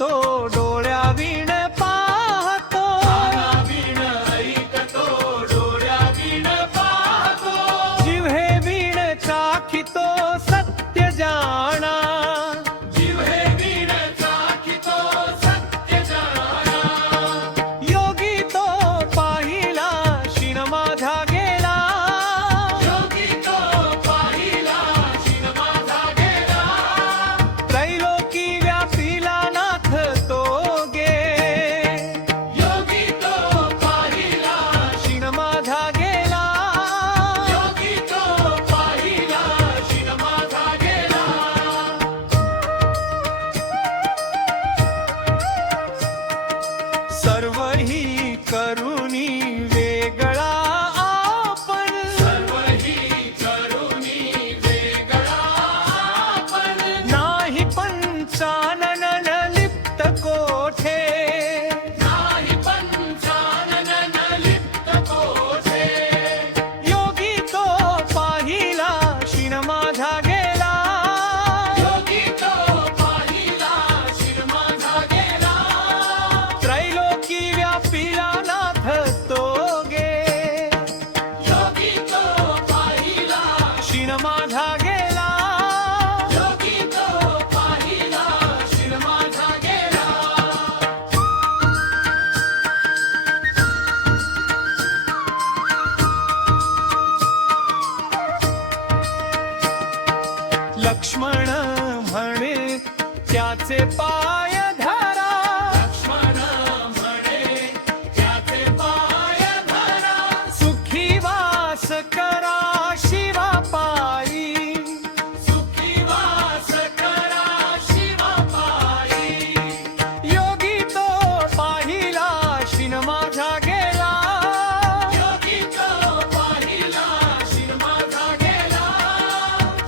ऐकतो डोळ्यावीण पाहतो, कानावीण ऐकतो डोळ्यावीण पाहतो, जिव्हेवीण चाखितो सत्य जाणा, जिव्हेवीण चाखितो सत्य जाणा, योगी तो पाहिला शिण माझा गेला, योगी तो पाहिला शिण माझा गेला, त्रैलोकी व्यापिला नाथ तो गे, योगी तो पाहिला शिण माझा गेला, योगी तो पाहिला शिण माझा गेला, सर्वही करुणी वेगळा आपण, सर्वही करुणी वेगळा आपण, नाही पंचानन लिप्त कोठे, नाही पंचानन लिप्त कोठे, योगी तो पाहिला शिण माझा गेला, योगी तो पाहिला शिण माझा गेला, त्रैलोकी व्यापिला नाथ तो गे, योगी तो पाहिला, शिण माझा गेला, योगी तो पाहिला शिण माझा गेला, लक्ष्मण म्हणे त्याचे पाय धरा, लक्ष्मण म्हणे त्याचे पाय धरा, सुखी वास करा शिवा पायी, सुखी वास करा शिवा पायी, योगी तो पाहिला शिण माझा गेला, योगी तो पाहिला शिण माझा गेला,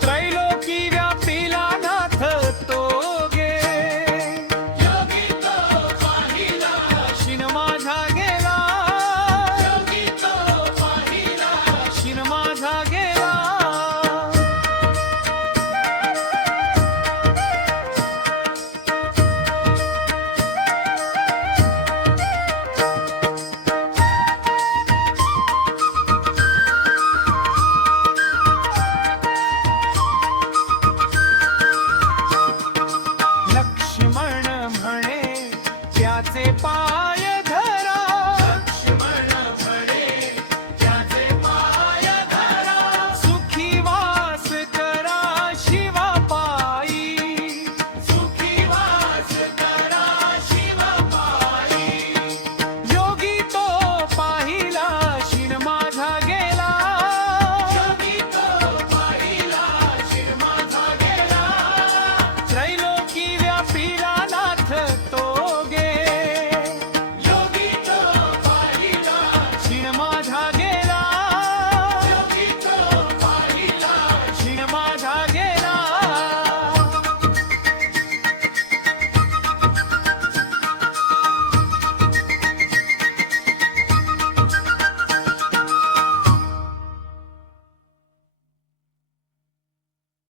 त्रैलोकी व्यापिला नाथ तो गे, योगी तो पाहिला, शिण माझा गेला, योगी तो पाहिला, शिण माझा गेला. लक्ष्मण म्हणे त्याचे पाय